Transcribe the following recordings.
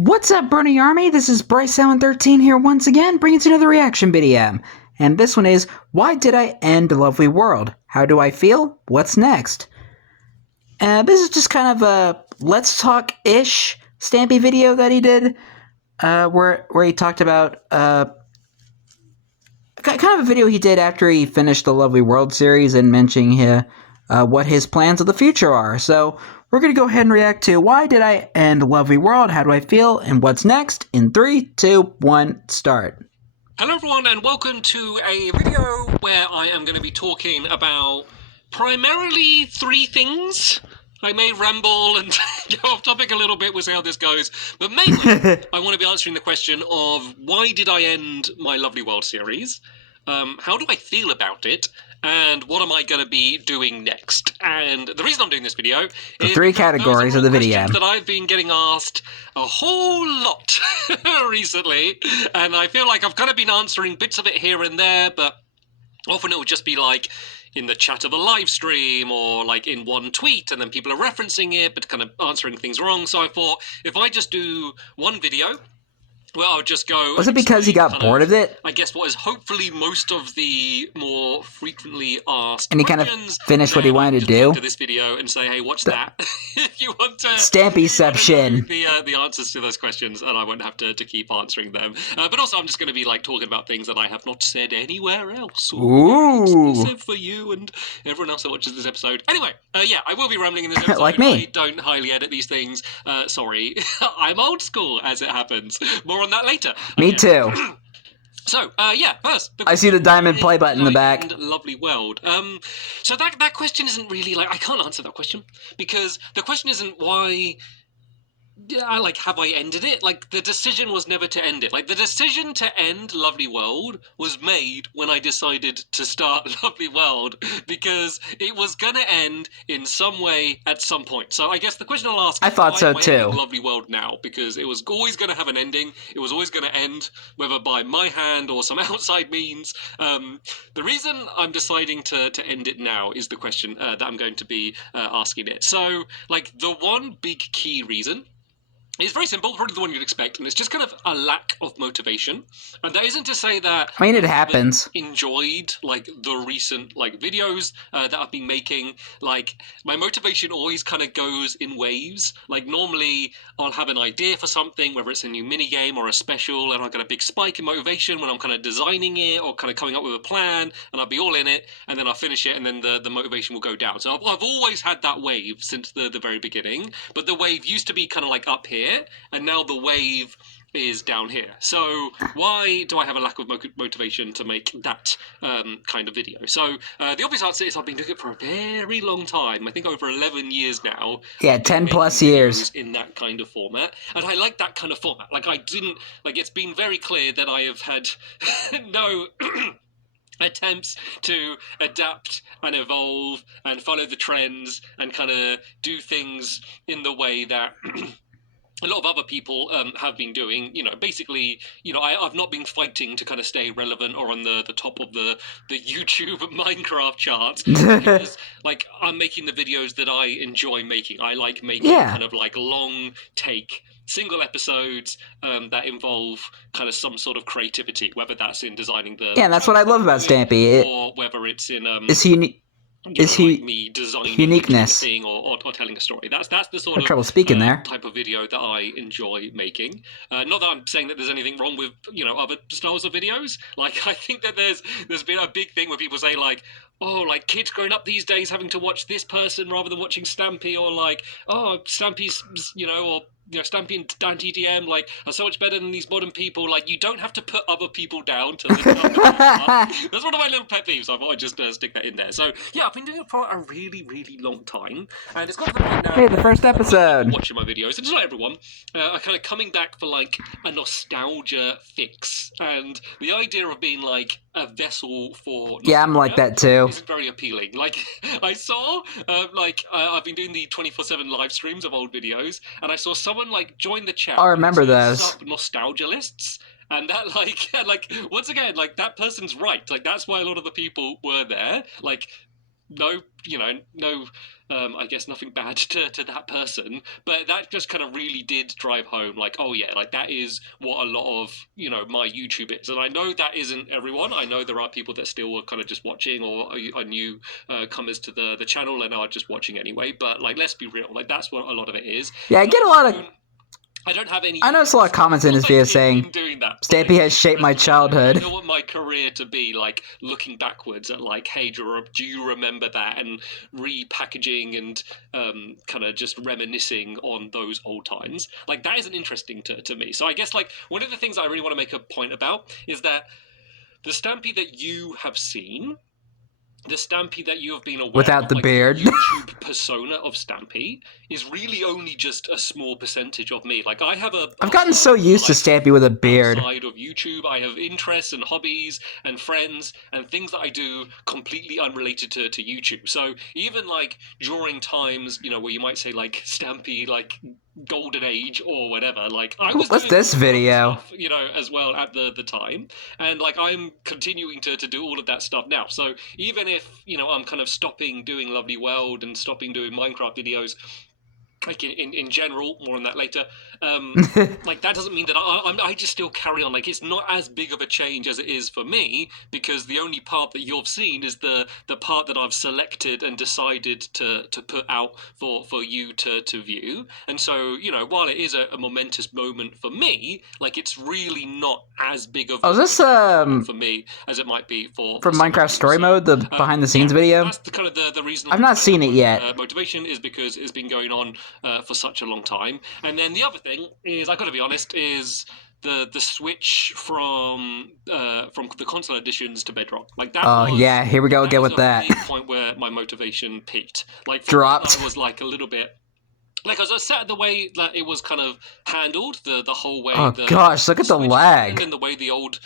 What's up, Bernie Army? This is BryceAllen13 here once again, bringing you another reaction video. And this one is, why did I end Lovely World? How do I feel? What's next? This is just kind of a let's talk-ish Stampy video that he did, where he talked about, kind of a video he did after he finished the Lovely World series and mentioning what his plans of the future are. So, we're going to go ahead and react to why did I end Lovely World, how do I feel, and what's next in 3, 2, 1, start. Hello everyone and welcome to a video where I am going to be talking about primarily 3 things. I may ramble and go off topic a little bit, we'll see how this goes, but mainly I want to be answering the question of why did I end my Lovely World series, how do I feel about it, and what am I going to be doing next? And the reason I'm doing this video is 3 categories of the video that I've been getting asked a whole lot recently, and I feel like I've kind of been answering bits of it here and there, but often it would just be like in the chat of a live stream or like in one tweet and then people are referencing it but kind of answering things wrong. So I thought if I just do one video, well, I'll just go... Was it because he got bored of it? I guess what is hopefully most of the more frequently asked and he kind of finished what he wanted to do? To this video and say, hey, watch that. If you want to... Stampyception. The answers to those questions, and I won't have to keep answering them. But also, I'm just going to be like talking about things that I have not said anywhere else. Ooh. Exclusive for you and everyone else that watches this episode. Anyway, yeah, I will be rambling in this episode. Like me. I don't highly edit these things. Sorry. I'm old school, as it happens. More on that later. Me too. So, yeah, first... I see the diamond play button in the back. Lovely World. So that question isn't really, like, I can't answer that question, because the question isn't why... have I ended it? Like, the decision was never to end it. Like, the decision to end Lovely World was made when I decided to start Lovely World, because it was gonna end in some way at some point. So I guess the question I'll ask I thought is, so why am I too. ending Lovely World now? Because it was always gonna have an ending. It was always gonna end, whether by my hand or some outside means. The reason I'm deciding to end it now is the question that I'm going to be asking it. So, like, the one big key reason... it's very simple, probably the one you'd expect, and it's just kind of a lack of motivation. And that isn't to say that I mean, it happens. Enjoyed like the recent like videos that I've been making. Like, my motivation always kind of goes in waves. Like, normally I'll have an idea for something, whether it's a new mini game or a special, and I'll get a big spike in motivation when I'm kind of designing it or kind of coming up with a plan, and I'll be all in it, and then I'll finish it, and then the motivation will go down. So I've always had that wave since the very beginning, but the wave used to be kind of like up here, and now the wave is down here. So why do I have a lack of motivation to make that kind of video? So the obvious answer is I've been doing it for a very long time. I think over 11 years now. Yeah, 10 plus years. In that kind of format. And I like that kind of format. Like, it's been very clear that I have had no... attempts to adapt and evolve and follow the trends and kind of do things in the way that a lot of other people have been doing. You know, basically, you know, I've not been fighting to kind of stay relevant or on the top of the YouTube Minecraft charts, because, like, I'm making the videos that I enjoy making. I like making kind of like long take single episodes that involve kind of some sort of creativity, whether that's in designing the... Yeah, that's what I love about Stampy. Or whether it's in... me designing uniqueness thing or telling a story. That's the sort of trouble speaking there. Type of video that I enjoy making. Not that I'm saying that there's anything wrong with, you know, other styles of videos. Like, I think that there's been a big thing where people say, like, oh, like, kids growing up these days having to watch this person rather than watching Stampy, or like, oh, Stampy's, you know, or... you know, Stampy and Dan TDM, like, are so much better than these modern people. Like, you don't have to put other people down to lift up. That's one of my little pet peeves, so I thought I'd just stick that in there. So, yeah, I've been doing it for a really, really long time, and it's got to the point now... Hey, the first episode! ...watching my videos, and it's not everyone, are kind of coming back for, like, a nostalgia fix, and the idea of being, like, a vessel for... yeah, I'm like that, too. ...isn't very appealing. Like, I saw, I've been doing the 24/7 live streams of old videos, and I saw someone, like, join the chat. I remember those. Sub nostalgia lists. And that, like, once again, like, that person's right. Like, that's why a lot of the people were there. Like, no, no, I guess nothing bad to that person, but that just kind of really did drive home, like, oh yeah, like that is what a lot of my YouTube is, and I know that isn't everyone. I know there are people that still are kind of just watching, or are new comers to the channel and are just watching anyway. But like, let's be real, like that's what a lot of it is. Yeah, I And get a lot of. I don't have any. I noticed a lot of comments in his video saying, doing that, Stampy has shaped my childhood. I don't want my career to be like looking backwards at like, hey, do you remember that? And repackaging and kind of just reminiscing on those old times. Like that isn't interesting to me. So I guess like one of the things I really want to make a point about is that the Stampy that you have seen, the Stampy that you have been aware Without of, the like, beard. the YouTube persona of Stampy is really only just a small percentage of me. Like, I have I've gotten so used to Stampy with a beard. Outside of YouTube, I have interests and hobbies and friends and things that I do completely unrelated to YouTube. So even like during times, where you might say like Stampy, like golden age or whatever, like I was What's doing this video? stuff, as well at the time, and like I'm continuing to do all of that stuff now. So even if I'm kind of stopping doing Lovely World and stopping doing Minecraft videos, like in general, more on that later, like that doesn't mean that I just still carry on. Like it's not as big of a change as it is for me, because the only part that you've seen is the part that I've selected and decided to put out for you to view. And so while it is a momentous moment for me, like it's really not as big of is this for me as it might be for from Minecraft Story Mode, the behind the scenes video? That's the kind of the reason. I've not seen it yet. Motivation is because it's been going on for such a long time. And then the other thing is, I got to be honest, is the switch from the console editions to Bedrock. Like that. Oh yeah, here we go again with that. Big point where my motivation peaked. Like dropped. I was like a little bit. Like, I was upset at the way that it was kind of handled, the whole way. Oh gosh, look at the lag. And the way the old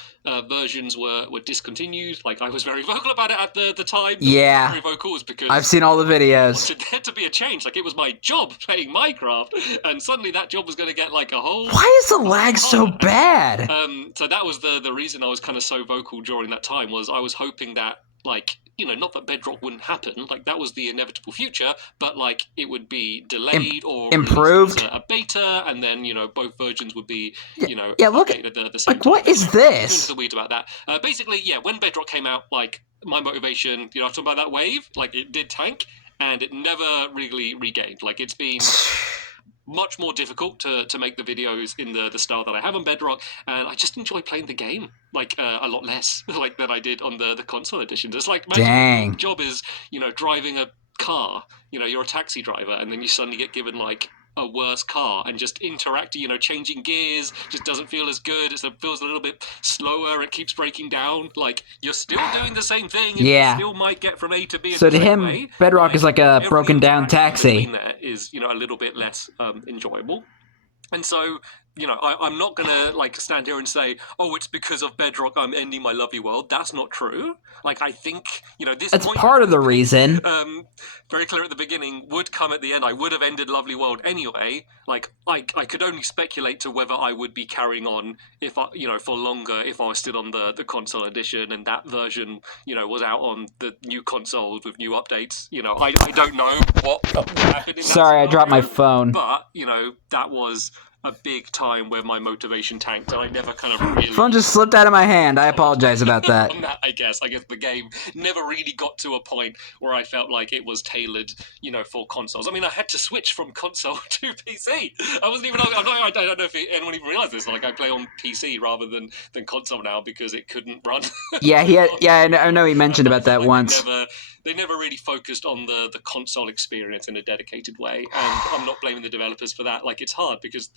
versions were discontinued. Like, I was very vocal about it at the time. Yeah. Very vocal was because I've seen all the videos. I wanted there to be a change. Like, it was my job playing Minecraft, and suddenly that job was going to get, like, a whole... Why is the lag so bad? So that was the reason I was kind of so vocal during that time, was I was hoping that, like... not that Bedrock wouldn't happen, like that was the inevitable future, but like it would be delayed or improved as a beta, and then both versions would be yeah. Look at the same like time. What is this? Into the weeds about that. Basically, yeah, when Bedrock came out, like my motivation, I'm talking about that wave, like it did tank, and it never really regained. Like it's been much more difficult to make the videos in the style that I have on Bedrock, and I just enjoy playing the game like a lot less like than I did on the console editions. It's like, dang, your job is driving a car, you're a taxi driver, and then you suddenly get given like a worse car, and just interacting, changing gears just doesn't feel as good. It feels a little bit slower. It keeps breaking down. Like you're still doing the same thing. And yeah. You still might get from A to B. So to him, Bedrock is like a broken down taxi. There is a little bit less enjoyable, and so. I'm not gonna like stand here and say, "Oh, it's because of Bedrock I'm ending my Lovely World." That's not true. Like I think this. That's part of the reason. Very clear at the beginning, would come at the end. I would have ended Lovely World anyway. Like I could only speculate to whether I would be carrying on if I, for longer, if I was still on the console edition and that version, was out on the new consoles with new updates. I don't know what happened in that Sorry, I dropped my phone. But that was a big time where my motivation tanked, and I never kind of really... Phone just slipped out of my hand. I apologize about that. I guess the game never really got to a point where I felt like it was tailored, for consoles. I mean, I had to switch from console to PC. I wasn't even... I don't know if anyone even realized this. Like, I play on PC rather than console now because it couldn't run. Yeah, I know he mentioned about that once. They never really focused on the console experience in a dedicated way, and I'm not blaming the developers for that. Like, it's hard because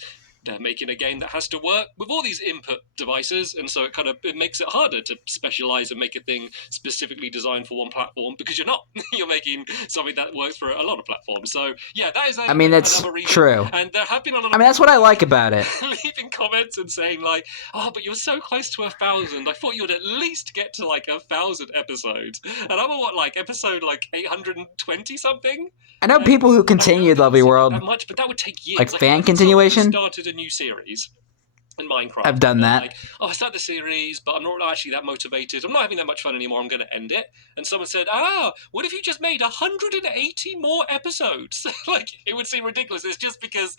they're making a game that has to work with all these input devices, and so it makes it harder to specialize and make a thing specifically designed for one platform, because you're not. You're making something that works for a lot of platforms. So yeah, that is that's true. And there have been a lot of that's what I like about it. leaving comments and saying like, "Oh, but you're so close to 1,000. I thought you would at least get to like 1,000 episodes." And I'm on episode 820 something. I know people who continued Lovely World. That much, but that would take years. Like fan continuation? Started a new series. in Minecraft. I've done that. Like, oh, I started the series, but I'm not actually that motivated. I'm not having that much fun anymore. I'm going to end it. And someone said, what if you just made 180 more episodes? Like, it would seem ridiculous. It's just because,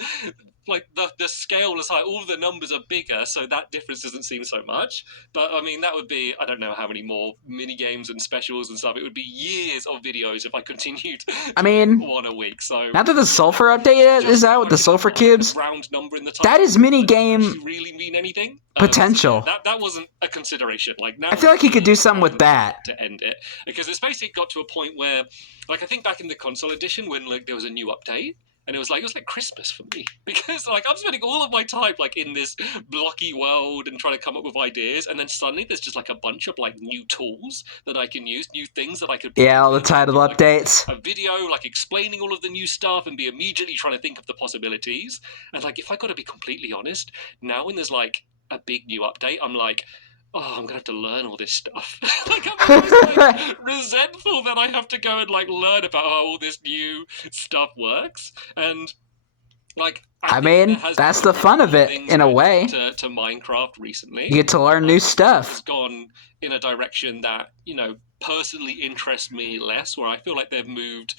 like, the scale is like, all the numbers are bigger, so that difference doesn't seem so much. But, I mean, that would be, I don't know how many more mini-games and specials and stuff. It would be years of videos if I continued I mean, one a week. So now that the sulfur update is out with the sulfur cubes, round number in the title, that is mini-game really mean anything potential. So that wasn't a consideration. Like, now I feel like he could do something with that to end it, because it's basically got to a point where, like, I think back in the console edition when like there was a new update, and it was like Christmas for me, because like I'm spending all of my time like in this blocky world and trying to come up with ideas, and then suddenly there's just like a bunch of like new tools that I can use, new things that I could all the title updates, a video like explaining all of the new stuff, and be immediately trying to think of the possibilities. And like, if I got to be completely honest, now when there's like a big new update, I'm like, oh, I'm gonna have to learn all this stuff. Like, I'm always like resentful that I have to go and like learn about how all this new stuff works. And like, I mean, that's the fun of it in a way. To Minecraft recently, you get to learn new stuff. It's gone in a direction that, you know, personally interests me less, where I feel like they've moved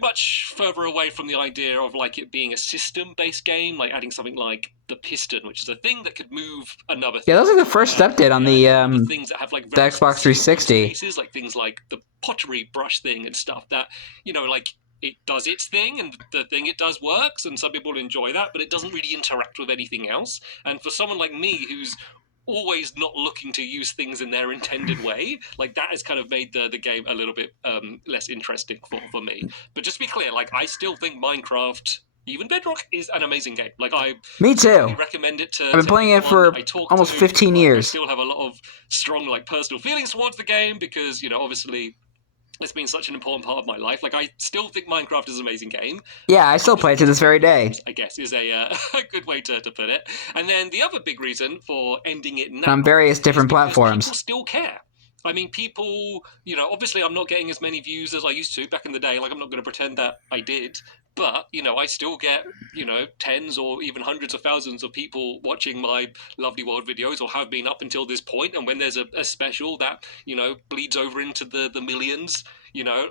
much further away from the idea of like it being a system-based game, like adding something like the piston, which is a thing that could move another thing. Yeah, those are the first update on the things that have like the Xbox 360. Spaces, like things like the pottery brush thing and stuff that, you know, like it does its thing and the thing it does works, and some people enjoy that, but it doesn't really interact with anything else. And for someone like me who's always not looking to use things in their intended way, like that has kind of made the game a little bit less interesting for me. But just to be clear, like I still think Minecraft, even Bedrock, is an amazing game. Like me too. Recommend it to. I've been playing it for almost 15 years. I still have a lot of strong like personal feelings towards the game because, you know, obviously it's been such an important part of my life. Like, I still think Minecraft is an amazing game. Yeah, I still play it to this very day. I guess is a good way to put it. And then the other big reason for ending it now on various different platforms. People still care. I mean, people, you know, obviously I'm not getting as many views as I used to back in the day. Like, I'm not going to pretend that I did. But, you know, I still get, you know, tens or even hundreds of thousands of people watching my Lovely World videos, or have been up until this point. And when there's a special that, you know, bleeds over into the millions, you know,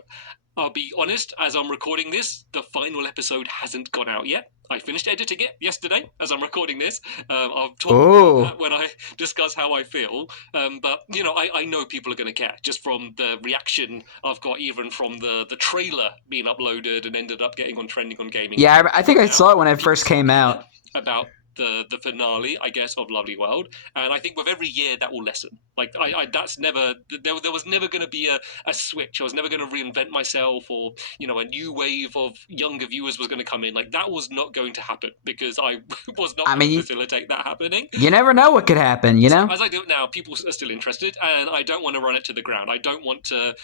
I'll be honest, as I'm recording this, the final episode hasn't gone out yet. I finished editing it yesterday as I'm recording this. I'll talk about that when I discuss how I feel. But, you know, I know people are going to care just from the reaction I've got, even from the trailer being uploaded and ended up getting on Trending on Gaming. Yeah, I think I saw it when it first came out. About the finale, I guess, of Lovely World, and I think with every year that will lessen. Like, I that's never, there was never going to be a switch. I was never going to reinvent myself, or, you know, a new wave of younger viewers was going to come in. Like, that was not going to happen, because I was not going to facilitate that happening. You never know what could happen, you know? So, as I do it now, people are still interested, and I don't want to run it to the ground. I don't want to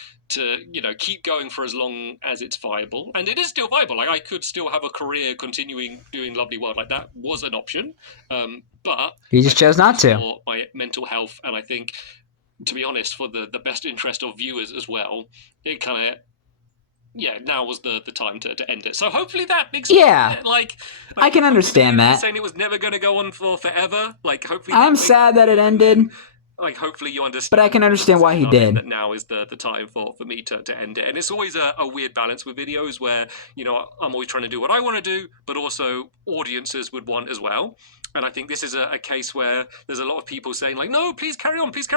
you know, keep going for as long as it's viable. And it is still viable. Like, I could still have a career continuing doing Lovely World. Like, that was an option. But you just chose not to. For my mental health, and I think, to be honest, for the best interest of viewers as well, it kind of, yeah, now was the time to end it. So hopefully that makes sense. Like, I can understand that. Saying it was never going to go on for forever. Like, hopefully, I'm sad that it ended. Like, hopefully you understand. But I can understand why he did. That now is the time for me to end it. And it's always a weird balance with videos where, you know, I'm always trying to do what I want to do, but also audiences would want as well. And I think this is a case where there's a lot of people saying, like, no, please carry on, please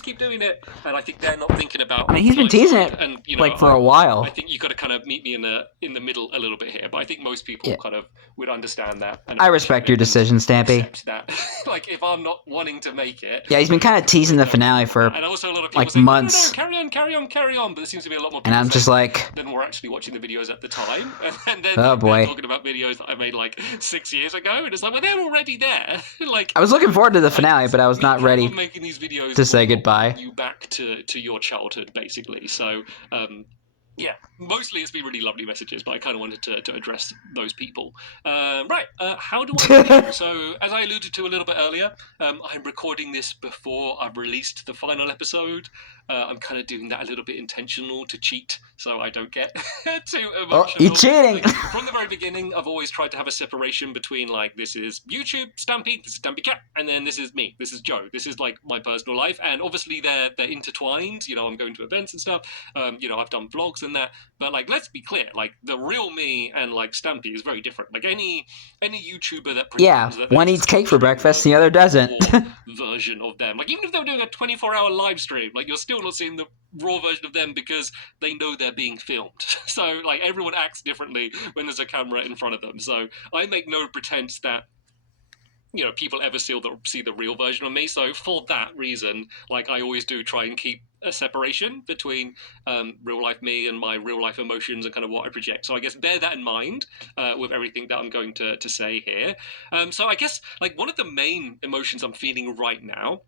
keep doing it. And I think they're not thinking about... I mean, he's been teasing it, and, you know, like, for a while. I think you've got to kind of meet me in the middle a little bit here. But I think most people kind of would understand that. And I respect your decision, Stampy. That. Like, if I'm not wanting to make it... Yeah, he's been kind of teasing the finale for, and also a lot of people like, saying, months. No, carry on. But there seems to be a lot more people and I'm just like... Then we're actually watching the videos at the time. And then they're talking about videos that I made, like, 6 years ago. And it's like, well, they're already there. Like, I was looking forward to the finale, but I was not ready making these videos to say goodbye. You back to your childhood, basically. So, Yeah, mostly it's been really lovely messages, but I kind of wanted to address those people. How do I feel? So, as I alluded to a little bit earlier, I'm recording this before I've released the final episode. I'm kind of doing that a little bit intentional to cheat, so I don't get too emotional. Oh, you're cheating! Like, from the very beginning, I've always tried to have a separation between, like, this is YouTube, Stampy, this is Stampy Cat, and then this is me, this is Joe, this is, like, my personal life, and obviously they're intertwined, you know, I'm going to events and stuff, you know, I've done vlogs and that, but, like, let's be clear, like, the real me and, like, Stampy is very different. Like, any YouTuber that pretends that one eats cake for breakfast, the other doesn't. version of them, like, even if they're doing a 24-hour live stream, like, you're still not seeing the raw version of them because they know they're being filmed. So, like, everyone acts differently when there's a camera in front of them. So I make no pretense that, you know, people ever see the real version of me. So for that reason, like, I always do try and keep a separation between real life me and my real life emotions and kind of what I project. So I guess bear that in mind with everything that I'm going to say here. So I guess, like, one of the main emotions I'm feeling right now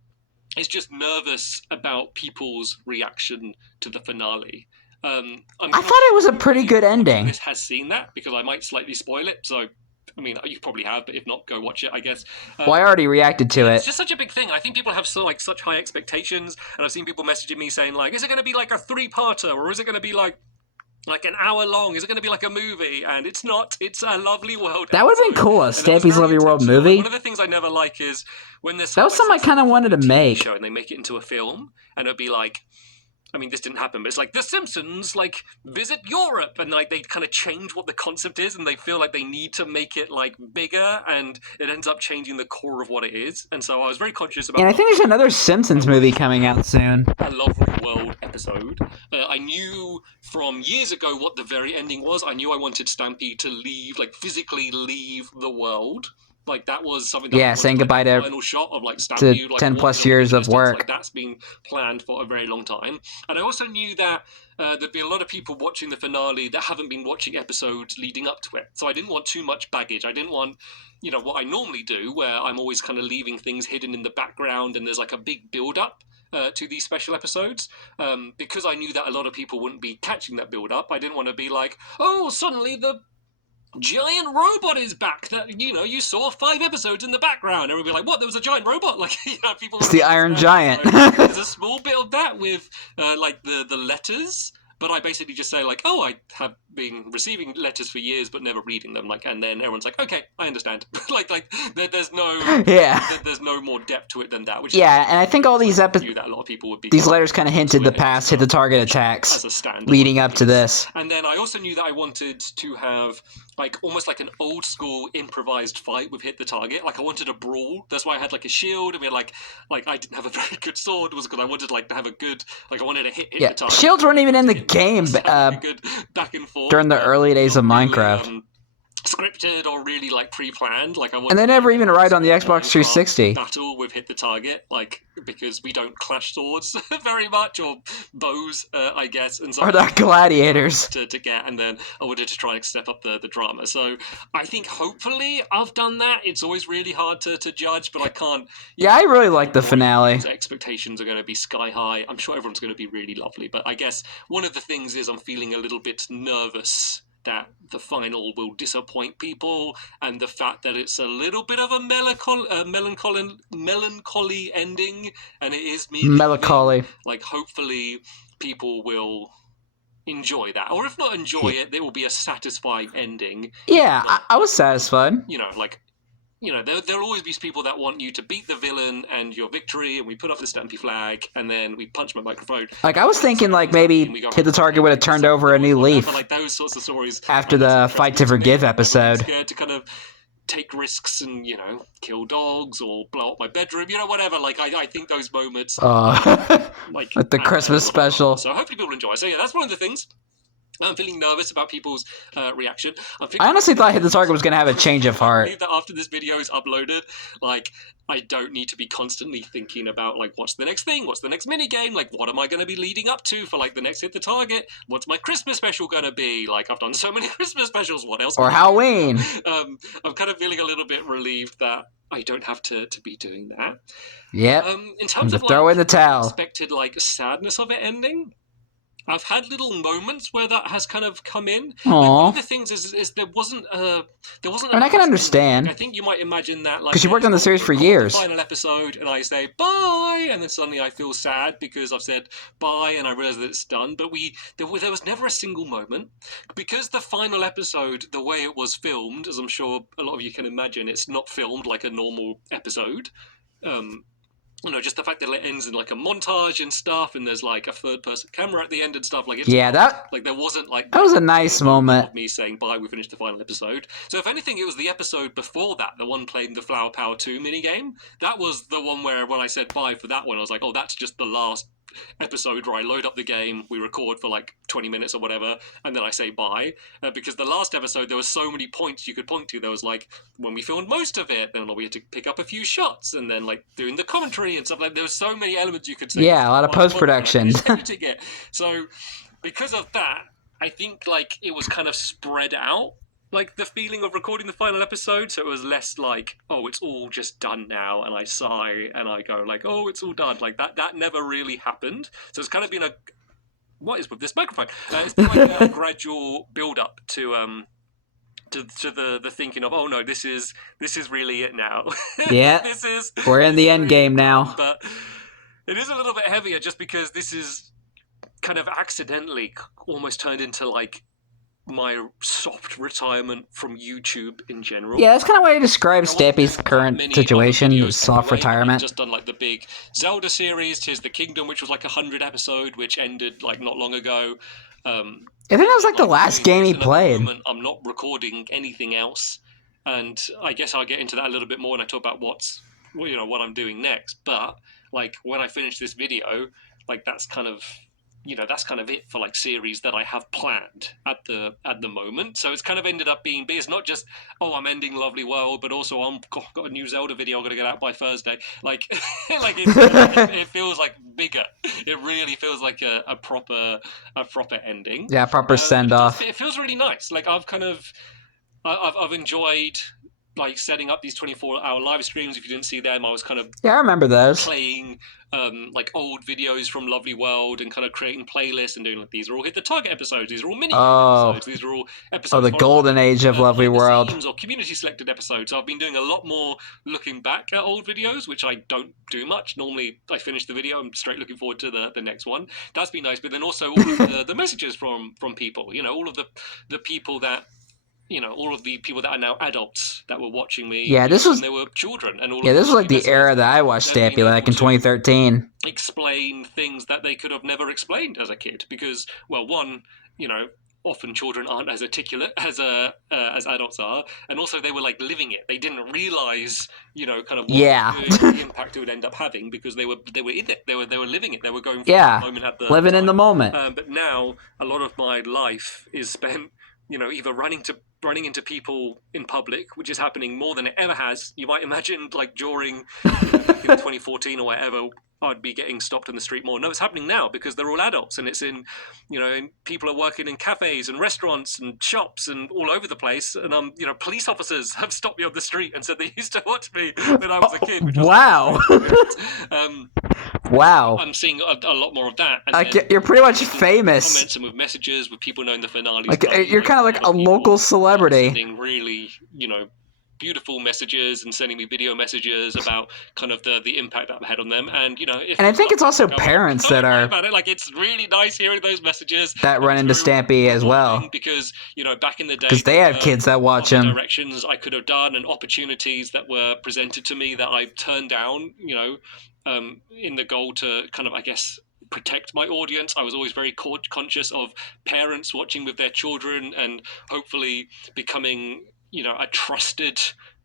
is just nervous about people's reaction to the finale. I thought it was a pretty good ending. This has seen that because I might slightly spoil it. So, I mean, you probably have, but if not, go watch it, I guess. Well, I already reacted to it. It's just such a big thing. I think people have such high expectations, and I've seen people messaging me saying, like, is it going to be like a 3-parter, or is it going to be like an hour long? Is it going to be like a movie? And it's not. It's a Lovely World. That would have been cool, a Stampy's Lovely World movie. One of the things I never like is when there's that was something I kind of wanted to make. Show and they make it into a film, and it'd be like, I mean, this didn't happen, but it's like The Simpsons, like, visit Europe, and, like, they kind of change what the concept is, and they feel like they need to make it, like, bigger, and it ends up changing the core of what it is. And so I was very conscious about. And I think there's another Simpsons movie coming out soon. A Lovely World episode. I knew from years ago what the very ending was. I knew I wanted Stampy to leave, like, physically leave the world. Like, that was something that saying goodbye to final shot of, like, Stampy, like, 10 plus years of work. Like, that's been planned for a very long time. And I also knew that there'd be a lot of people watching the finale that haven't been watching episodes leading up to it. So I didn't want too much baggage. I didn't want, you know, what I normally do, where I'm always kind of leaving things hidden in the background and there's, like, a big build-up to these special episodes, because I knew that a lot of people wouldn't be catching that build-up. I didn't want to be like, oh, suddenly the giant robot is back that, you know, you saw 5 episodes in the background. Everyone would be like, what, there was a giant robot? Like, you know, people... It's the Iron Giant. So there's a small bit of that with, like, the letters, but I basically just say, like, oh, I have been receiving letters for years but never reading them, like, and then everyone's like, okay, I understand. like there's no there's no more depth to it than that. Which and I think all these that a lot of people would be these letters kind of hinted the past hit the target attacks leading up to this. And then I also knew that I wanted to have, like, almost like an old school improvised fight with Hit the Target. Like, I wanted a brawl. That's why I had, like, a shield, and we had, like I didn't have a very good sword, was because I wanted, like, to have a good, like, I wanted to hit the target. Shields weren't even in the game good back and forth during the early days of Minecraft. Really, scripted or really, like, pre-planned. Like, I wanted, and they never even arrived on the Xbox 360. Battle with Hit the Target, like, because we don't clash swords very much, or bows, I guess, and so or the gladiators to get, and then I wanted to try and step up the drama. So I think hopefully I've done that. It's always really hard to judge, but I can't. I really like the finale. Expectations are going to be sky high. I'm sure everyone's going to be really lovely, but I guess one of the things is I'm feeling a little bit nervous that the final will disappoint people, and the fact that it's a little bit of a melancholy ending, and it is me melancholy. Like, hopefully people will enjoy that, or if not enjoy it, there will be a satisfying ending. I was satisfied. You know, like, you know, there'll always be people that want you to beat the villain and your victory, and we put up the Stampy flag, and then we punch my microphone. Like, I was thinking, like, maybe Hit the Target would have turned over a new leaf. Like, those sorts of stories. After the Fight to Forgive episode. Scared to kind of take risks and, you know, kill dogs or blow up my bedroom, you know, whatever. Like, I think those moments like the Christmas special. So hopefully people enjoy. So yeah, that's one of the things. I'm feeling nervous about people's reaction. I honestly thought Hit the Target was going to have a change of heart. I believe that after this video is uploaded, like, I don't need to be constantly thinking about, like, what's the next thing? What's the next minigame? Like, what am I going to be leading up to for, like, the next Hit the Target? What's my Christmas special going to be? Like, I've done so many Christmas specials. What else? Or Halloween. I'm kind of feeling a little bit relieved that I don't have to be doing that. Yep. In terms of, throw in the towel. Expected, like, sadness of it ending, I've had little moments where that has kind of come in. Like one Aw. of the things is there wasn't a I mean, I can last understand. ending. I think you might imagine that like Because you worked on the series for record the years. final episode and I say bye, and then suddenly I feel sad because I've said bye and I realise that it's done. But there was never a single moment because the final episode, the way it was filmed, as I'm sure a lot of you can imagine, it's not filmed like a normal episode. Just the fact that it ends in like a montage and stuff, and there's like a third-person camera at the end and stuff. Like, it's Yeah, not, like there wasn't like that was a nice moment of me saying bye. We finished the final episode. So if anything, it was the episode before that, the one playing the Flower Power 2 minigame. That was the one where when I said bye for that one, I was like, oh, that's just the last episode where I load up the game, we record for like 20 minutes or whatever, and then I say bye. Because the last episode, there were so many points you could point to. There was like when we filmed most of it, then we had to pick up a few shots, and then like doing the commentary and stuff. Like there were so many elements you could say. Yeah, a lot of post-production. So because of that, I think like it was kind of spread out, like the feeling of recording the final episode, so it was less like, oh, it's all just done now, and I sigh and I go like, oh, it's all done. Like that never really happened. So it's kind of been what is with this microphone? It's been like a gradual build up to the thinking of, oh no, this is really it now. Yeah, we're in the end game now. But it is a little bit heavier just because this is kind of accidentally almost turned into like my soft retirement from YouTube in general. Yeah, that's kind of why I describe Stampy's current situation, soft retirement. I've just done like the big Zelda series, Tears of the Kingdom, which was like 100 episode, which ended like not long ago. I think that was like the last game he played. I'm not recording anything else, and I guess I'll get into that a little bit more when I talk about what I'm doing next. But like when I finish this video, like that's kind of it for like series that I have planned at the moment. So it's kind of ended up being it's not just, oh, I'm ending Lovely World, but also got a new Zelda video I'm gonna get out by Thursday. Like it feels like bigger. It really feels like a proper ending. Yeah, proper send off. It feels really nice. Like I've enjoyed like setting up these 24-hour live streams. If you didn't see them, I was kind of I remember those, playing like old videos from Lovely World and kind of creating playlists and doing like, these are all Hit the Target episodes, these are all mini episodes, these are all episodes the golden age of Lovely World, or community selected episodes. So I've been doing a lot more looking back at old videos, which I don't do much. Normally I finish the video, I'm straight looking forward to the next one. That's been nice. But then also all of the messages from people, all of the people that all of the people that are now adults that were watching me. Yeah, this was when they were children, and all. Yeah, this was like the era that I watched Stampy, like in 2013. Explain things that they could have never explained as a kid, because, well, one, often children aren't as articulate as adults are, and also they were like living it. They didn't realize, kind of what the impact it would end up having, because they were in it. They were living it. They were going through the moment at the living time. In the moment. But now a lot of my life is spent, either running into people in public, which is happening more than it ever has. You might imagine, like during back in 2014 or whatever, I'd be getting stopped in the street more. No, it's happening now because they're all adults, and it's in, and people are working in cafes and restaurants and shops and all over the place. And police officers have stopped me on the street and said they used to watch me when I was a kid. Which was wow. I'm seeing a lot more of that. And you're pretty much famous. Comments and with messages, with people knowing the finale. You're kind of like a local celebrity. Sending really, beautiful messages and sending me video messages about kind of the impact that I've had on them. And, and I think it's also parents that are about it. Like, it's really nice hearing those messages that run into Stampy as well. Because, back in the day, because they have kids that watch him. Directions I could have done and opportunities that were presented to me that I turned down, in the goal to kind of, I guess, protect my audience. I was always very conscious of parents watching with their children and hopefully becoming, a trusted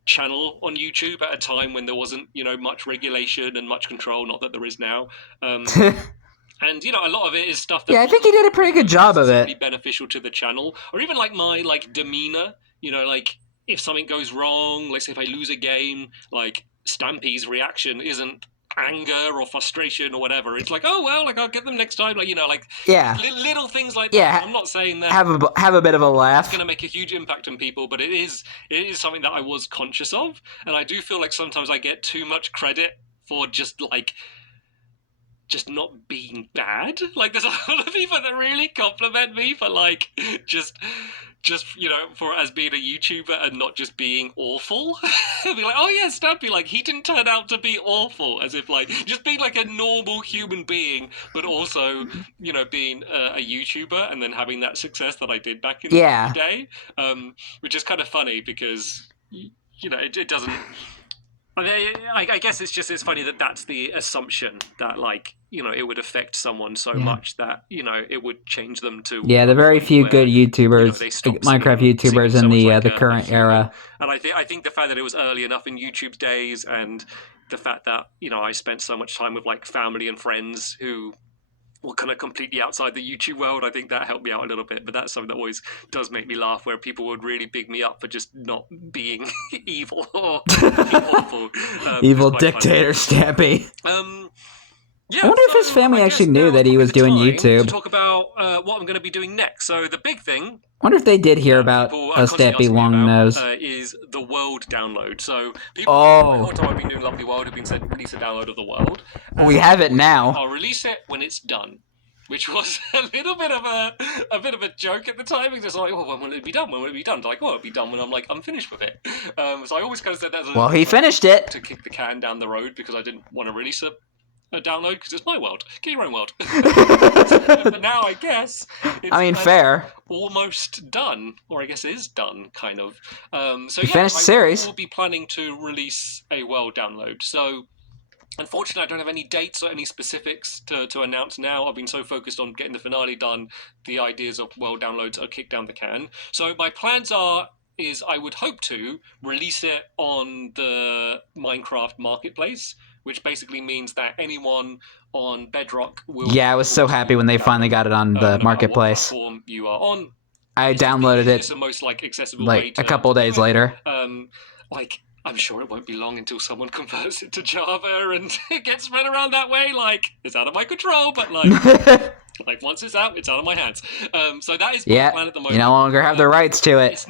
channel on YouTube at a time when there wasn't, much regulation and much control, not that there is now. And, a lot of it is stuff that... Yeah, I think he did a pretty good job of it. Beneficial to the channel. Or even, like, my, demeanor, like, if something goes wrong, let's say if I lose a game, like, Stampy's reaction isn't anger or frustration or whatever. It's like, oh well, like I'll get them next time, like little things like that. I'm not saying that have a bit of a laugh. It's going to make a huge impact on people, but it is something that I was conscious of, and I do feel like sometimes I get too much credit for just just not being bad. Like, there's a lot of people that really compliment me for like just for as being a YouTuber and not just being awful. Be like, oh yeah, Stampy, like he didn't turn out to be awful, as if like just being like a normal human being, but also being a YouTuber and then having that success that I did back in the day, which is kind of funny because it doesn't. I guess it's funny that that's the assumption that like it would affect someone so much that it would change them to the very few good YouTubers, Minecraft YouTubers in the current era. And I think the fact that it was early enough in YouTube's days, and the fact that I spent so much time with like family and friends who were kind of completely outside the YouTube world, I think that helped me out a little bit. But that's something that always does make me laugh, where people would really big me up for just not being evil or awful. Evil dictator Stampy. Yeah, I wonder if his family actually knew that he was doing YouTube. To talk about what I'm going to be doing next. So the big thing. I wonder if they did hear about a Stampy long nose. Is the world download. So people all the time I've been doing Lovely World have been said release a download of the world. We have it now. I'll release it when it's done, which was a little bit of a joke at the time. Because it's like, well, when will it be done? When will it be done? Like, well, it'll be done when I'm finished with it. So I always kind of said that. Well, he finished it to kick the can down the road because I didn't want to release a download because it's my world. Get your own world. But now I guess it's fair. Almost done, or I guess is done, kind of. So finished the series. I will be planning to release a world download. So unfortunately, I don't have any dates or any specifics to announce now. I've been so focused on getting the finale done, the ideas of world downloads are kicked down the can. So my plans is I would hope to release it on the Minecraft marketplace, which basically means that anyone on Bedrock will... Yeah, I was so happy when they finally got it on the marketplace. What platform you are on. I downloaded it it's the most accessible way a couple days later. I'm sure it won't be long until someone converts it to Java and it gets spread around that way. Like, it's out of my control, but like once it's out of my hands. So that is my plan at the moment. You no longer have the rights to it. It's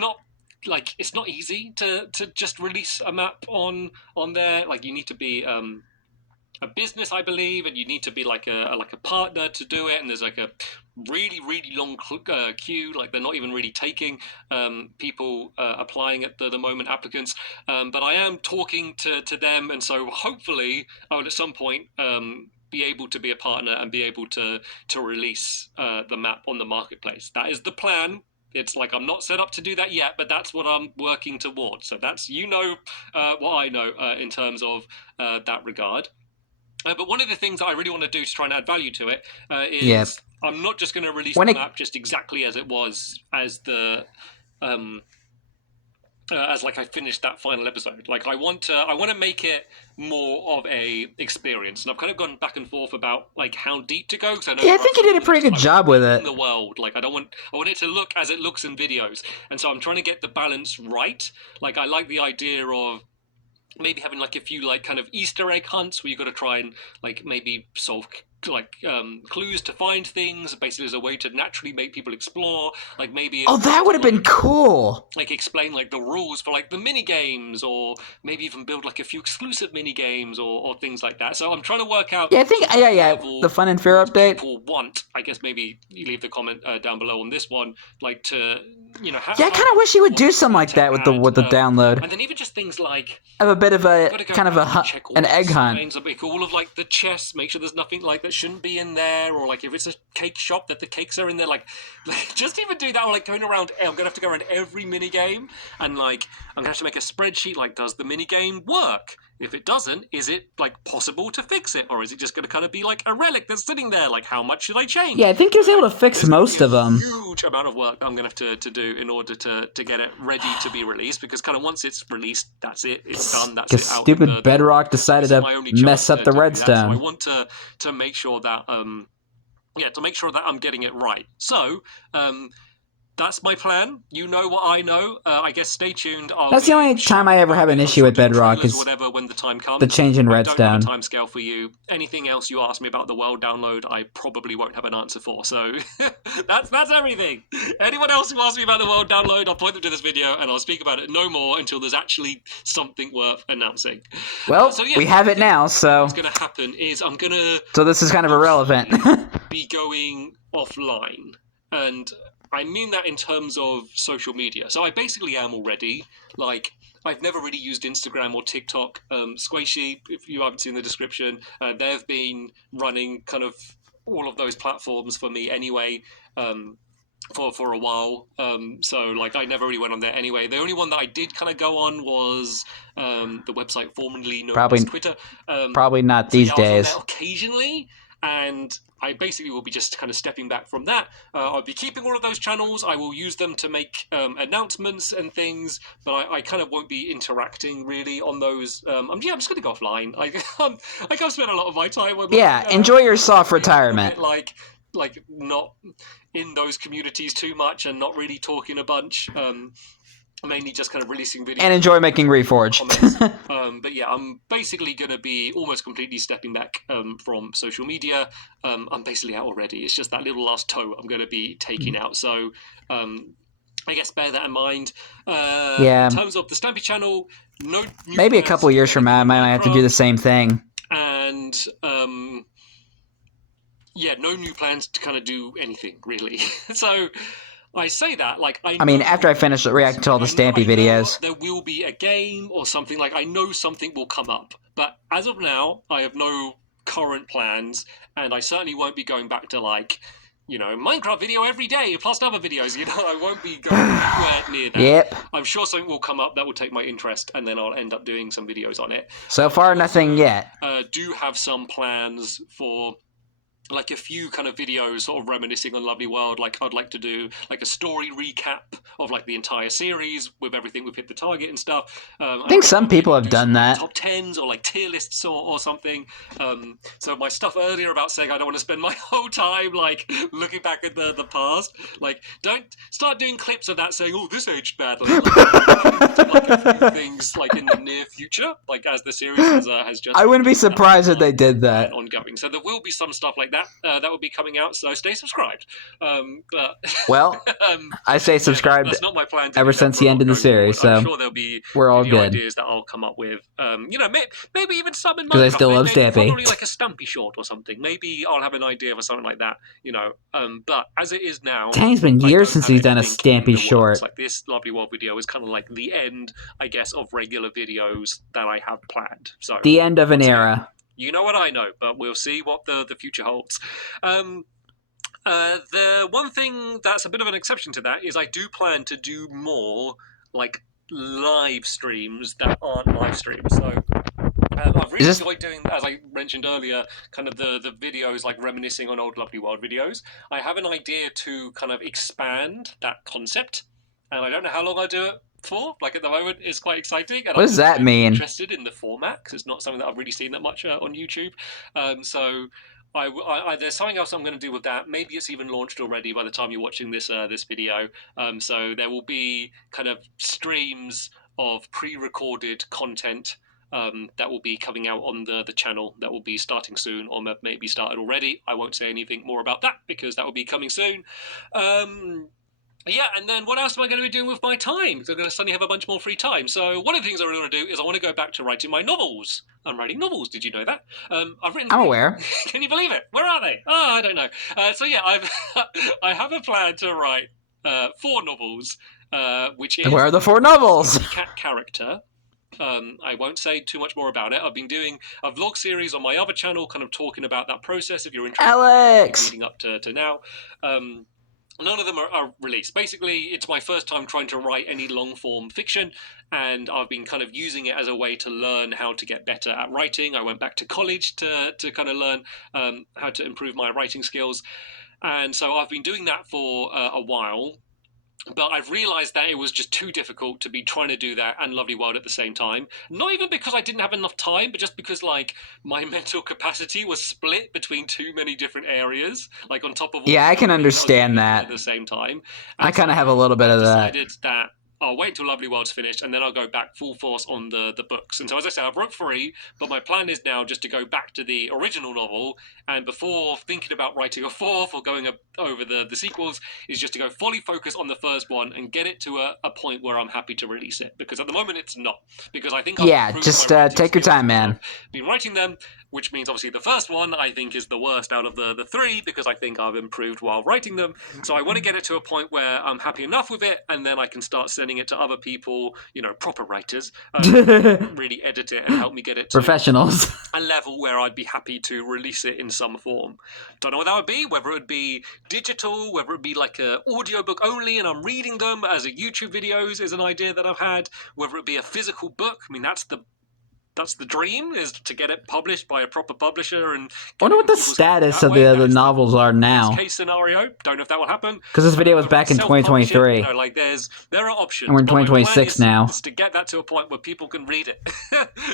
not easy to just release a map on there. Like, you need to be a business, I believe, and you need to be like a partner to do it. And there's like a really long queue. Like, they're not even really taking people applying at the moment, applicants. But I am talking to them, and so hopefully I will at some point be able to be a partner and be able to release the map on the marketplace. That is the plan. It's like I'm not set up to do that yet, but that's what I'm working towards. So that's what I know in terms of that regard. But one of the things that I really want to do to try and add value to it is I'm not just going to release the map just exactly as it was as the as like I finished that final episode. Like, I want to make it more of a experience, and I've kind of gone back and forth about like how deep to go. I think you did a pretty good job with it. In the world, like I want it to look as it looks in videos, and so I'm trying to get the balance right. Like, I like the idea of maybe having like a few like kind of Easter egg hunts where you got to try and like maybe solve like clues to find things, basically as a way to naturally make people explore. Like, maybe that would have been cool. Like, explain like the rules for like the mini games, or maybe even build like a few exclusive mini games or things like that. So I'm trying to work out. I think the Fun and Fear update. People want. I guess maybe you leave the comment down below on this one, like to I kind of wish you would do something like that with the download. And then even just things like have a bit of a kind of an egg hunt. All of like the chests, make sure there's nothing like that shouldn't be in there, or like if it's a cake shop that the cakes are in there, like just even do that, or like going around. I'm gonna have to go around every mini game, and like I'm gonna have to make a spreadsheet. Like, does the mini game work? If it doesn't, is it like possible to fix it, or is it just going to kind of be like a relic that's sitting there? Like, how much should I change? Yeah, I think he was able to fix most of them. Huge amount of work I'm going to have to do in order to get it ready to be released, because kind of once it's released, that's it. It's done. That's it. Out stupid Bedrock decided to mess up the redstone. So I want to make sure that to make sure that I'm getting it right. So that's my plan. You know what I know. I guess stay tuned. That's the only time I ever have an issue with Bedrock is whatever when the time comes. the change in I Redstone. don't have a timescale for you. Anything else you ask me about the world download, I probably won't have an answer for. So that's everything. Anyone else who asks me about the world download, I'll point them to this video and I'll speak about it no more until there's actually something worth announcing. Well, we have it now, so what's going to happen is I'm going to... So this is kind of irrelevant. ...be going offline. And I mean that in terms of social media. So I basically am already. Like, I've never really used Instagram or TikTok. Squishy, if you haven't seen the description, they've been running kind of all of those platforms for me anyway. For a while, so like I never really went on there anyway. The only one that I did kind of go on was the website formerly known as Twitter. Probably not these days. I was on there occasionally, and I basically will be just kind of stepping back from that. I'll be keeping all of those channels. I will use them to make announcements and things, but I kind of won't be interacting really on those. I'm just going to go offline. I've spent a lot of my time on. Enjoy your soft retirement. Like not in those communities too much and not really talking a bunch. Mainly just kind of releasing videos. And enjoy making Reforged. But yeah, I'm basically going to be almost completely stepping back from social media. I'm basically out already. It's just that little last toe I'm going to be taking out. So I guess bear that in mind. In terms of the Stampy channel, no new maybe a couple years from now I might have to do the same thing. And yeah, no new plans to kind of do anything, really. So I say that, like, I mean, after I finish reacting to all the Stampy videos. There will be a game or something, like, I know something will come up. But as of now, I have no current plans, and I certainly won't be going back to, like, you know, Minecraft video every day, plus other videos, you know, I won't be going anywhere near that. Yep. I'm sure something will come up that will take my interest, and then I'll end up doing some videos on it. So far, nothing yet. Do have some plans for... like a few kind of videos sort of reminiscing on Lovely World. Like I'd like to do like a story recap of like the entire series with everything we've hit the target and stuff. I think some people have done that. Top 10s or like tier lists or something. So my stuff earlier about saying I don't want to spend my whole time like looking back at the past. Like don't start doing clips of that saying, oh, this aged badly. Like a few things like in the near future, like as the series has just... I wouldn't be surprised if they did that. Ongoing. So there will be some stuff like that. That will be coming out, so stay subscribed. But well, I say subscribed. That's not my plan ever since the end of the series. So I'm sure there'll be we're all good. Ideas that I'll come up with. You know, maybe even some in Minecraft. Because I still love Stampy. Probably like a Stampy short or something. Maybe I'll have an idea for something like that. You know, but as it is now, dang, it's been years since he's done a Stampy short. Like this Lovely World video is kind of like the end, I guess, of regular videos that I have planned. So the end of an era. You know what I know, but we'll see what the future holds. The one thing that's a bit of an exception to that is I do plan to do more like live streams that aren't live streams. So I've really enjoyed doing, as I mentioned earlier, kind of the videos like reminiscing on old Lovely World videos. I have an idea to kind of expand that concept, and I don't know how long I'll do it for. Like at the moment, it's quite exciting. And what does that mean? I'm interested in the format because it's not something that I've really seen that much on YouTube. So there's something else I'm going to do with that. Maybe it's even launched already by the time you're watching this video. So there will be kind of streams of pre-recorded content that will be coming out on the channel that will be starting soon, or maybe started already. I won't say anything more about that because that will be coming soon. Yeah, and then what else am I going to be doing with my time? Because I'm going to suddenly have a bunch more free time. So one of the things I really want to do is I want to go back to writing my novels. I'm writing novels. Did you know that? I've written. I'm aware. Can you believe it? Where are they? Oh, I don't know. So yeah, I have a plan to write 4 novels, which is... Where are the 4 novels? Cat character. I won't say too much more about it. I've been doing a vlog series on my other channel, kind of talking about that process. If you're interested, Alex, leading up to now. None of them are released. Basically, it's my first time trying to write any long-form fiction, and I've been kind of using it as a way to learn how to get better at writing. I went back to college to kind of learn how to improve my writing skills, and so I've been doing that for a while. But I've realised that it was just too difficult to be trying to do that and Lovely World at the same time. Not even because I didn't have enough time, but just because like my mental capacity was split between too many different areas. Like on top of all Yeah, I can understand at that. the same time. I kind of have a little bit of that. Decided that I'll wait until Lovely World's finished and then I'll go back full force on the books. And so, as I said, I've wrote 3, but my plan is now just to go back to the original novel. And before thinking about writing a 4th or going over the sequels, is just to go fully focus on the first one and get it to a point where I'm happy to release it. Because at the moment it's not. Because I think I've just take your time, man. Been writing them, which means obviously the first one I think is the worst out of the 3 because I think I've improved while writing them. So I want to get it to a point where I'm happy enough with it, and then I can start sending it to other people, proper writers, really edit it and help me get it to professionals. A level where I'd be happy to release it in some form. Don't know what that would be, whether it would be digital, whether it would be like an audiobook only and I'm reading them as a YouTube videos is an idea that I've had, whether it be a physical book. I mean, that's the dream, is to get it published by a proper publisher. And I wonder what the status of the novels are now. Case scenario. Don't know if that will happen. Because this video was back in 2023. Like there are options. And we're in 2026 now. Is to get that to a point where people can read it.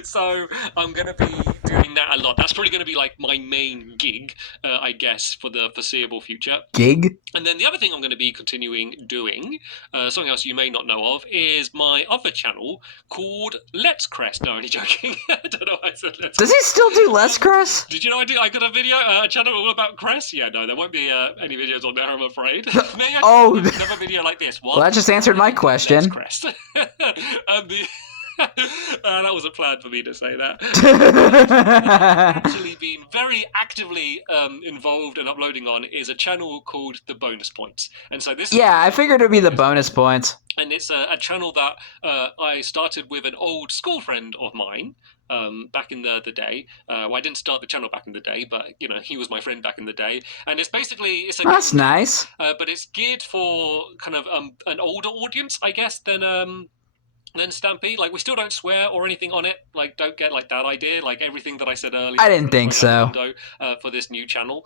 So I'm going to be doing that a lot. That's probably going to be like my main gig, I guess, for the foreseeable future. Gig? And then the other thing I'm going to be continuing doing, something else you may not know of, is my other channel called Let's Crest. No, only joking. I don't know why I said Let's. Does he still do Let's Crest? Did you know I got a video, a channel all about Crest? Yeah, no, there won't be any videos on there, I'm afraid. Another video like this. Well, that just answered my question. Let's Crest. And that wasn't planned for me to say that. Actually been very actively involved and uploading on is a channel called The Bonus Points. And so this I figured it would be The Bonus Points. And it's a channel that I started with an old school friend of mine back in the day. Well, I didn't start the channel back in the day, but he was my friend back in the day. And it's basically that's nice. But it's geared for kind of an older audience, I guess, than Stampy. Like, we still don't swear or anything on it. Like, don't get like that idea. Like everything that I said earlier. I didn't think so. For this new channel.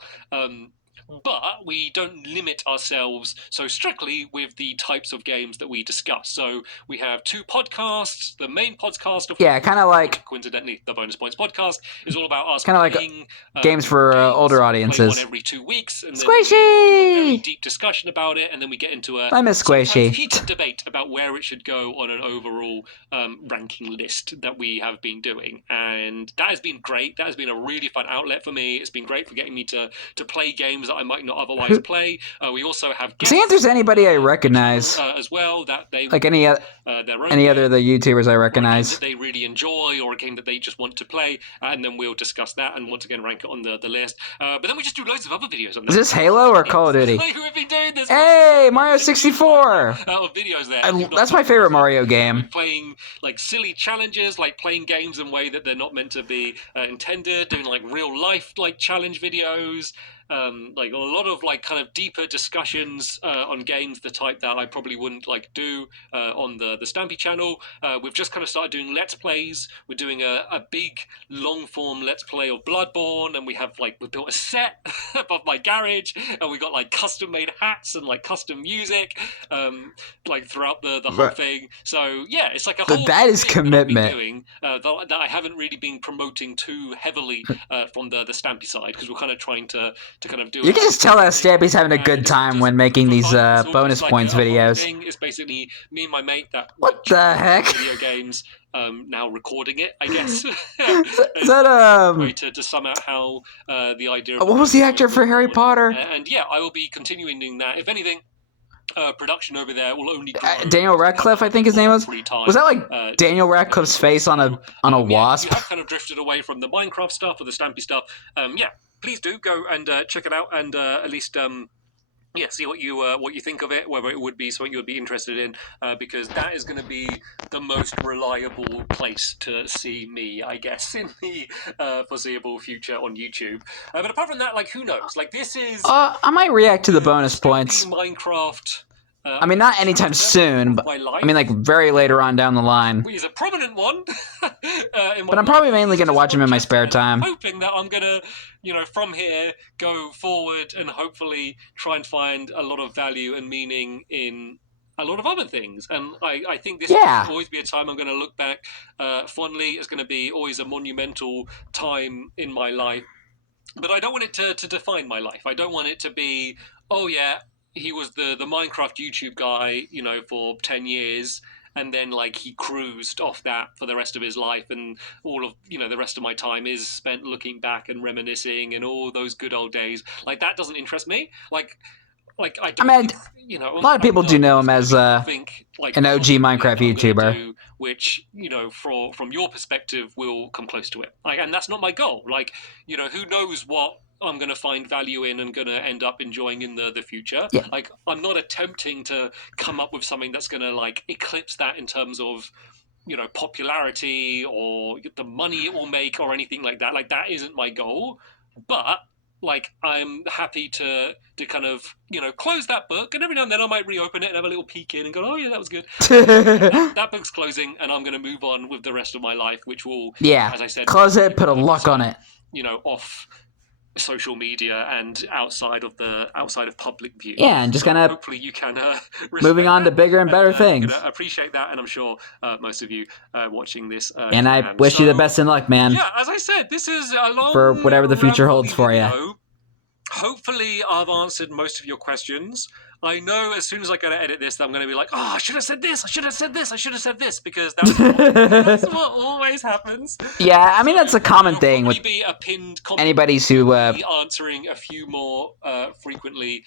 But we don't limit ourselves so strictly with the types of games that we discuss. So we have 2 podcasts. The main podcast of kind of like, coincidentally, the Bonus Points podcast is all about us kind of playing games for older audiences. One every 2 weeks, and Squishy! Very deep discussion about it, and then we get into I miss Squishy. Heated debate about where it should go on an overall ranking list that we have been doing, and that has been great. That has been a really fun outlet for me. It's been great for getting me to play games that I might not otherwise play. We also have guests. See if there's anybody I recognize as well, that they like any other of the YouTubers I recognize. That they really enjoy, or a game that they just want to play, and then we'll discuss that and once again rank it on the list. But then we just do loads of other videos on that. Is this Halo or Call of Duty? We've been doing this. Hey, Mario 64! Of videos there. That's my favorite Mario game. Playing like silly challenges, like playing games in a way that they're not meant to be intended, doing like real life like challenge videos. Like a lot of like kind of deeper discussions on games, the type that I probably wouldn't like do on the Stampy channel. We've just kind of started doing Let's Plays. We're doing a big long form Let's Play of Bloodborne, and we built a set above my garage, and we got like custom made hats and like custom music like throughout the whole thing. So yeah, it's like a whole that is commitment doing, that I haven't really been promoting too heavily from the Stampy side, because we're kind of trying to kind of do. You can just tell that Stampy's having a good time when making these bonus points videos. It's basically me and my mate that. What the heck? Video games. Now recording it, I guess. Is that way to sum out how the idea. What was the actor for Harry Potter? And yeah, I will be continuing doing that. If anything. Production over there will only grow. Daniel Radcliffe, I think his name was. Was that like Daniel Radcliffe's face on a wasp? We have kind of drifted away from the Minecraft stuff or the Stampy stuff. Yeah, please do go and check it out and at least see what you think of it, whether it would be something you would be interested in, because that is going to be the most reliable place to see me, I guess, in the foreseeable future on YouTube. But apart from that, like, who knows? Like, this is. I might react to the bonus points. Minecraft. I mean, not anytime soon, but I mean, like, very later on down the line. He's a prominent one. But I'm probably mainly going to watch him in my spare time. Hoping that I'm going to, from here, go forward and hopefully try and find a lot of value and meaning in a lot of other things. And I think this Yeah. will always be a time I'm going to look back fondly. It's going to be always a monumental time in my life. But I don't want it to define my life. I don't want it to be, oh yeah, he was the Minecraft YouTube guy, you know, for 10 years. And then, like, he cruised off that for the rest of his life, and all of, you know, the rest of my time is spent looking back and reminiscing and all those good old days. Like, that doesn't interest me. Like I don't think, you know, a lot of people do know him as think, like, an OG Minecraft YouTuber, which, you know, from your perspective will come close to it. Like, and that's not my goal. Like, you know, who knows what I'm going to find value in and going to end up enjoying in the future. Yeah. Like, I'm not attempting to come up with something that's going to, like, eclipse that in terms of, you know, popularity or the money it will make or anything like that. Like, that isn't my goal. But, like, I'm happy to kind of, you know, close that book, and every now and then I might reopen it and have a little peek in and go, oh yeah, that was good. that book's closing, and I'm going to move on with the rest of my life, which will, as I said, close it, put a lock on it. You know, off social media and outside of public view. Yeah, and just kind of hopefully you can moving on to bigger and better things. Appreciate that, and I'm sure most of you watching this. And I wish you the best in luck, man. Yeah, as I said, this is a long for whatever the future holds for you. Hopefully, I've answered most of your questions. I know as soon as I go to edit this, that I'm going to be like, oh, I should have said this, I should have said this, I should have said this, because that's what always happens. Yeah, I mean, that's a common thing with be a pinned anybody's who answering a few more frequently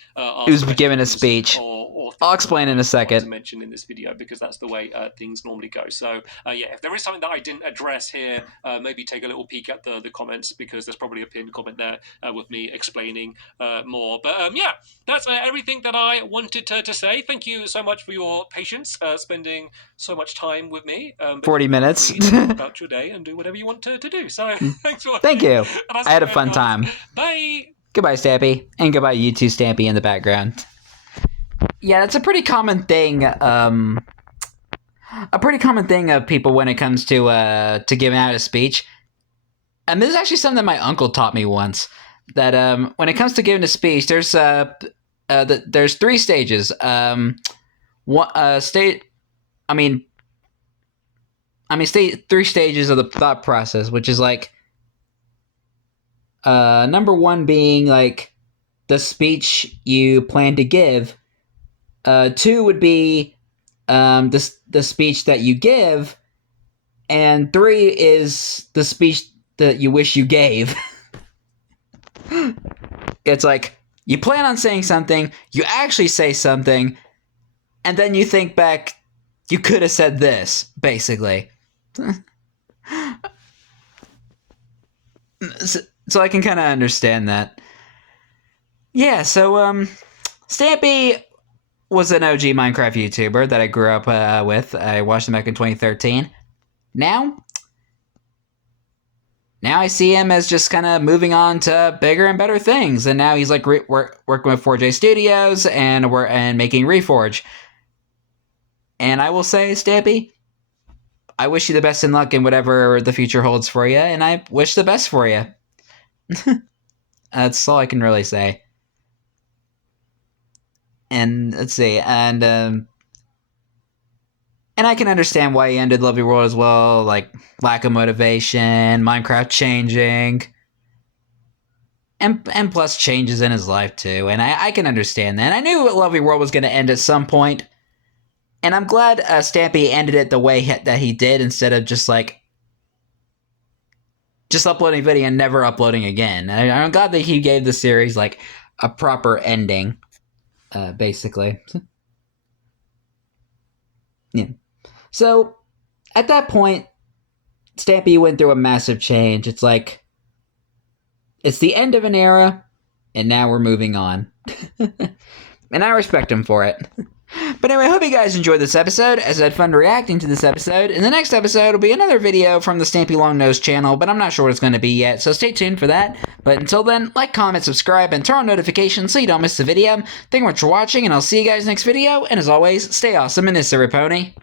who's given a speech. Or I'll explain in a second. To mention in this video, because that's the way things normally go. So yeah, if there is something that I didn't address here, maybe take a little peek at the comments, because there's probably a pinned comment there with me explaining more. But yeah, that's everything that I wanted to say. Thank you so much for your patience, spending so much time with me. 40 minutes. About your day and do whatever you want to do. So thanks for watching. Thank you. I had a fun time. Bye. Goodbye, Stampy. And goodbye, you too, Stampy, in the background. Yeah, that's a pretty common thing. A pretty common thing of people when it comes to giving out a speech. And this is actually something that my uncle taught me once. That when it comes to giving a speech, there's three stages. Three stages of the thought process, which is like, number one being like the speech you plan to give. Two would be the speech that you give, and three is the speech that you wish you gave. It's like, you plan on saying something, you actually say something, and then you think back, you could have said this, basically. So I can kind of understand that. Yeah, so, Stampy was an OG Minecraft YouTuber that I grew up with. I watched him back in 2013. Now I see him as just kind of moving on to bigger and better things, and now he's like working with 4J Studios and making Reforge. And I will say, Stampy, I wish you the best in luck in whatever the future holds for you, and I wish the best for you. That's all I can really say. And let's see, and I can understand why he ended Lovely World as well, like lack of motivation, Minecraft changing, and plus changes in his life too, and I can understand that. I knew Lovely World was going to end at some point, and I'm glad Stampy ended it the way that he did, instead of just uploading a video and never uploading again. I'm glad that he gave the series like a proper ending, basically. Yeah. So, at that point, Stampy went through a massive change. It's like, it's the end of an era, and now we're moving on. And I respect him for it. But anyway, I hope you guys enjoyed this episode, as I had fun reacting to this episode. In the next episode will be another video from the Stampy Longnose channel, but I'm not sure what it's going to be yet, so stay tuned for that. But until then, like, comment, subscribe, and turn on notifications so you don't miss the video. Thank you much for watching, and I'll see you guys next video, and as always, stay awesome in this, Pony.